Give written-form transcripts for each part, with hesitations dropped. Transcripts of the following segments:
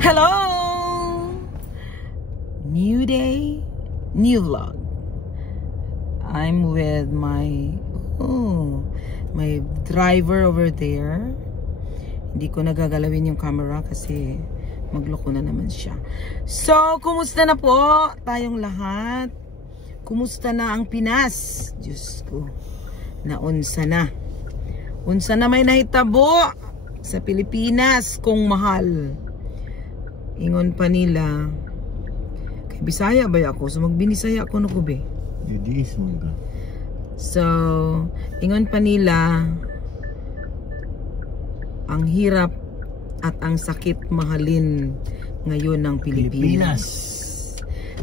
Hello! New day, new vlog. I'm with my driver over there. Hindi ko nagagalawin yung camera kasi magloko na naman siya. So, kumusta na po tayong lahat? Kumusta na ang Pinas? Diyos ko, naunsa na. Unsa na may nahitabo sa Pilipinas kung mahal. Ingon pa nila, kay Bisaya ba ako? So magbinisaya ako no ko be. Didis mo ka. So, ingon pa nila, ang hirap at ang sakit mahalin ngayon ng Pilipinas.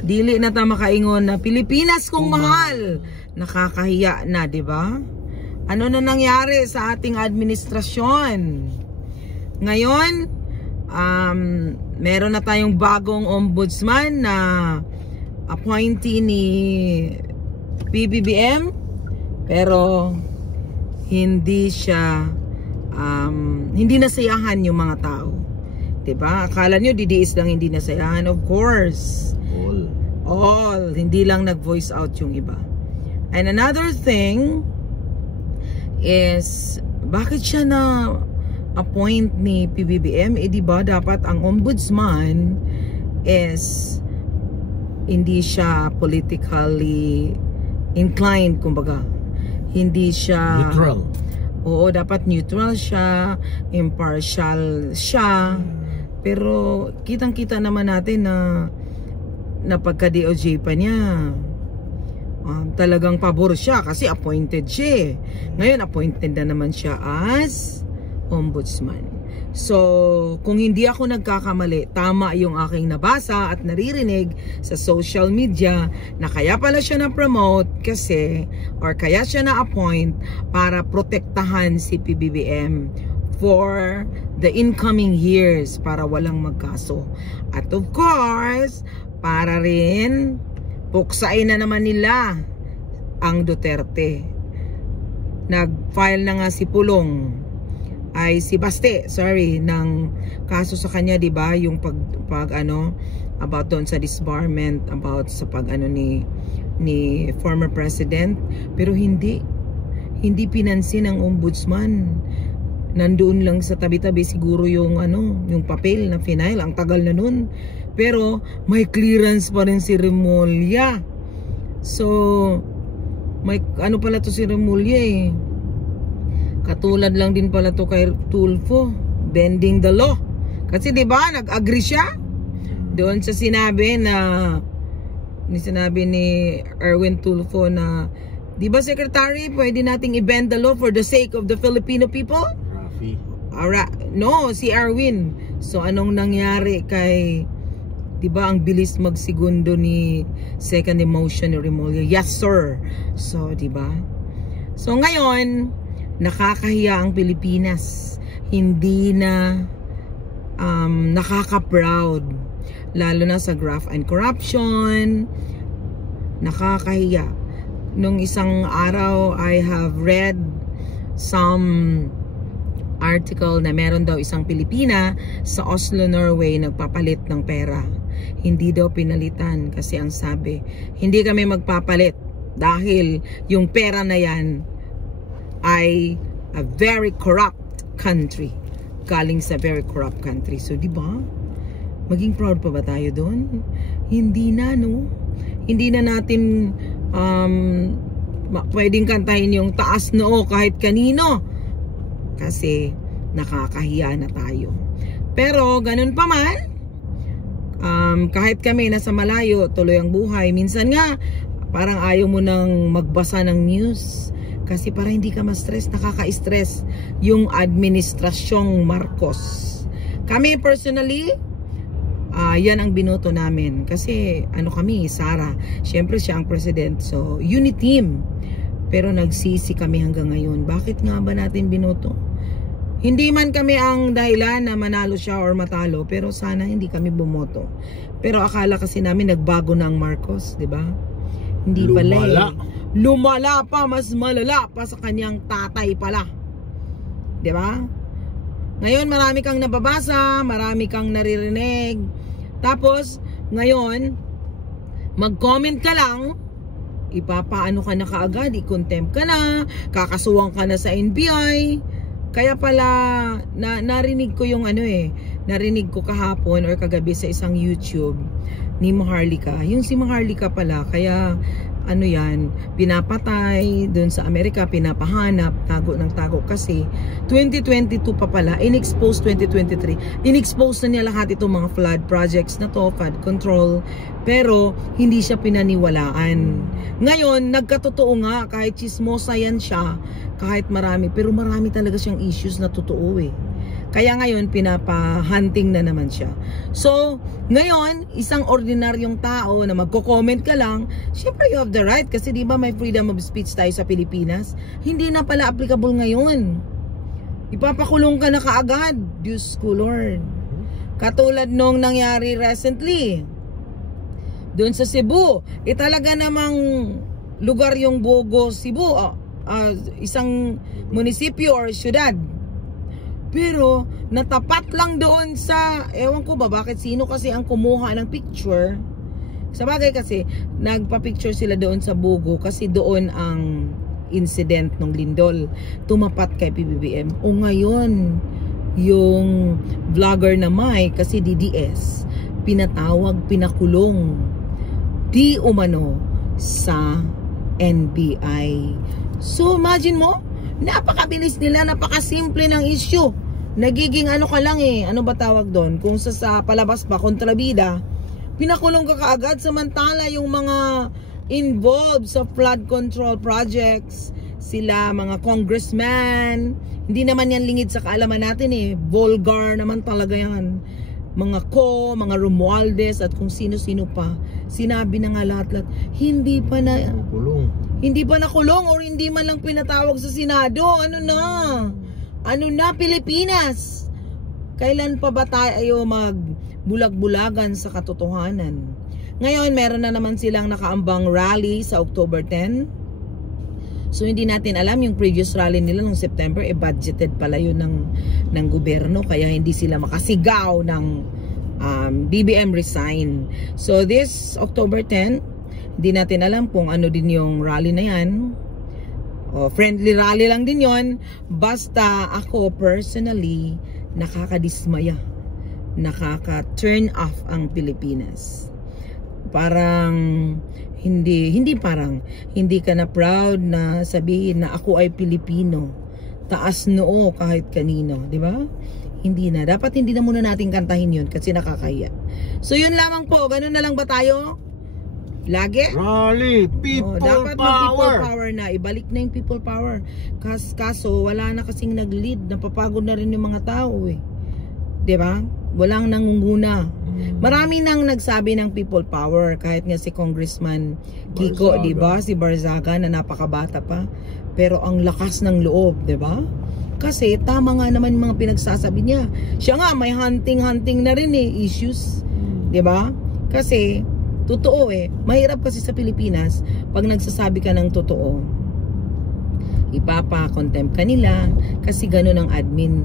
Dili na ta makaingon na Pilipinas kung mahal. Nakakahiya na, di ba? Ano na nangyari sa ating administrasyon? Ngayon, meron na tayong bagong ombudsman na appointee ni PBBM, pero hindi siya hindi nasayahan yung mga tao, diba? Akala nyo didiis lang hindi nasayahan? Of course, all hindi lang nag-voice out yung iba. And another thing is, bakit siya na appoint ni PBBM? Eh diba dapat ang ombudsman is hindi siya politically inclined, kumbaga. Hindi siya neutral. Oo, dapat neutral siya, impartial siya. Pero kitang-kita naman natin na pagka-DOJ pa niya, talagang pabor siya kasi appointed siya. Ngayon appointed na naman siya as ombudsman. So, kung hindi ako nagkakamali, tama yung aking nabasa at naririnig sa social media na kaya pala siya na-promote kasi, or kaya siya na-appoint para protektahan si PBBM for the incoming years, para walang magkaso. At of course, para rin puksain na naman nila ang Duterte. Nag-file na nga si si Baste, ng kaso sa kanya, 'di ba? Yung pag about doon sa disbarment, about sa ni former president, pero hindi pinansin ng ombudsman. Nandoon lang sa tabi-tabi siguro yung yung papel na final, ang tagal na nun. Pero may clearance pa rin si Remulla. So may pala to si Remulla eh. Katulad lang din pala to kay Tulfo, bending the law. Kasi 'di ba, nag-agree siya doon sa sinabi ni Erwin Tulfo na, 'di ba secretary, pwede nating i-bend the law for the sake of the Filipino people? Rafi. No, si Erwin. So anong nangyari kay, 'di ba, ang bilis magsegundo ni second emotion ni Remulla? Yes sir. So 'di ba? So ngayon, nakakahiya ang Pilipinas. Hindi na nakaka-proud, lalo na sa graft and corruption. Nakakahiya. Nung isang araw, I have read some article na meron daw isang Pilipina sa Oslo, Norway, nagpapalit ng pera. Hindi daw pinalitan kasi ang sabi, hindi kami magpapalit dahil yung pera na yan ay a very corrupt country, galing sa very corrupt country. So di ba, maging proud pa ba tayo doon? Hindi na, no? Hindi na natin pwedeng kantahin yung taas noo kahit kanino kasi nakakahiya na tayo. Pero ganun pa man, kahit kami nasa malayo, tuloy ang buhay. Minsan nga parang ayaw mo nang magbasa ng news kasi para hindi ka ma-stress. Nakaka-stress yung administrasyong Marcos. Kami personally, yan ang binoto namin. Kasi kami, Sara, syempre siya ang president. So, unity team. Pero nagsisi kami hanggang ngayon. Bakit nga ba natin binoto? Hindi man kami ang dahilan na manalo siya or matalo, pero sana hindi kami bumoto. Pero akala kasi namin nagbago na ang Marcos, 'di ba? Hindi pala eh. Lumala pa, mas malala pa sa kanyang tatay pala. 'Di ba? Ngayon, marami kang nababasa, marami kang naririnig. Tapos, ngayon, mag-comment ka lang, ipapaano ka na kaagad, i-contempt ka na, kakasuwang ka na sa NBI. Kaya pala, narinig ko yung narinig ko kahapon or kagabi sa isang YouTube ni Maharlika. Yung si Maharlika pala, kaya pinapatay doon sa Amerika, pinapahanap, tago ng tago kasi 2022 pa pala, in-expose 2023, in-expose na niya lahat itong mga flood projects na to, flood control, pero hindi siya pinaniwalaan. Ngayon, nagkatotoo nga, kahit chismosa yan siya, kahit marami, pero marami talaga siyang issues na totoo eh. Kaya ngayon, pinapa-hunting na naman siya. So, ngayon, isang ordinaryong tao na magko-comment ka lang, syempre you have the right kasi di ba may freedom of speech tayo sa Pilipinas? Hindi na pala applicable ngayon. Ipapakulong ka na kaagad. Diyos ko Lord. Katulad nung nangyari recently, doon sa Cebu, talaga namang lugar yung Bogo, Cebu, isang munisipyo or syudad. Pero natapat lang doon sa, ewan ko ba bakit sino kasi ang kumuha ng picture. Sa bagay kasi nagpa-picture sila doon sa Bogo kasi doon ang incident ng lindol, tumapat kay PBBM. O ngayon yung vlogger na Mike, kasi DDS, pinatawag, pinakulong di umano sa NBI. So imagine mo, napakabilis nila, napakasimple ng issue. Nagiging ka lang ano ba tawag doon? Kung sa palabas pa, kontrabida, pinakulong ka kaagad. Samantala yung mga involved sa flood control projects, sila mga congressman, hindi naman yan lingid sa kaalaman natin vulgar naman talaga yan. Mga mga Romualdez at kung sino-sino pa, sinabi na nga lahat-lahat, hindi pa nakulong or hindi man lang pinatawag sa Senado. Ano na Pilipinas? Kailan pa ba tayo magbulag-bulagan sa katotohanan? Ngayon, meron na naman silang nakaambang rally sa October 10. So, hindi natin alam yung previous rally nila nung September, budgeted pala yun ng gobyerno. Kaya hindi sila makasigaw ng BBM resign. So, this October 10, hindi natin alam kung ano din yung rally na yan. Friendly rally lang din yon. Basta ako personally nakakadismaya, nakaka-turn off ang Pilipinas. Parang hindi ka na proud na sabihin na ako ay Pilipino, taas noo kahit kanino, di ba? Hindi na, dapat hindi na muna natin kantahin yun kasi nakakahiya. So yun lamang po, ganun na lang ba tayo? Lagi? Rally, people dapat power. People power na. Ibalik na yung people power. Kaso, wala na kasing nag-lead. Napapagod na rin yung mga tao Diba? Walang nangunguna. Marami nang nagsabi ng people power. Kahit nga si Congressman Kiko, diba? Si Barzaga na napakabata pa. Pero ang lakas ng loob, diba? Kasi tama nga naman yung mga pinagsasabi niya. Siya nga, may hunting na rin issues. Diba? Kasi totoo mahirap kasi sa Pilipinas pag nagsasabi ka ng totoo, ipapa-contempt ka nila kasi gano'n ang admin,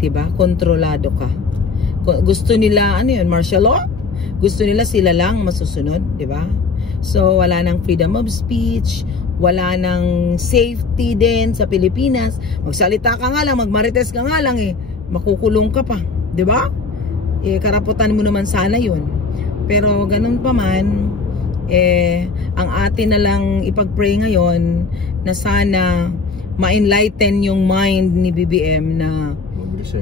diba? Kontrolado ka. Gusto nila martial law? Gusto nila sila lang masusunod, diba? So wala nang freedom of speech, wala nang safety din sa Pilipinas. Magsalita ka nga lang, magmarites ka nga lang makukulong ka pa, diba? Karaputan mo naman sana yun. Pero ganun pa man, ang atin na lang ipag-pray ngayon na sana ma-enlighten yung mind ni BBM na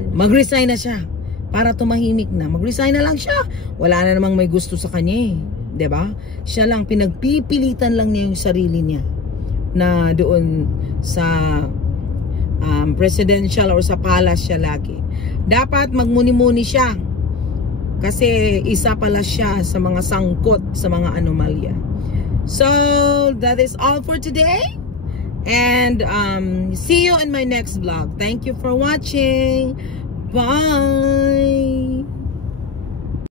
mag-resign na siya para tumahimik na. Mag-resign na lang siya. Wala na namang may gusto sa kanya diba? Siya lang, pinagpipilitan lang niya yung sarili niya na doon sa presidential or sa palace siya lagi. Dapat magmuni-muni siya. Kasi isa pala siya sa mga sangkot sa mga anomalya. So, that is all for today. And see you in my next vlog. Thank you for watching. Bye!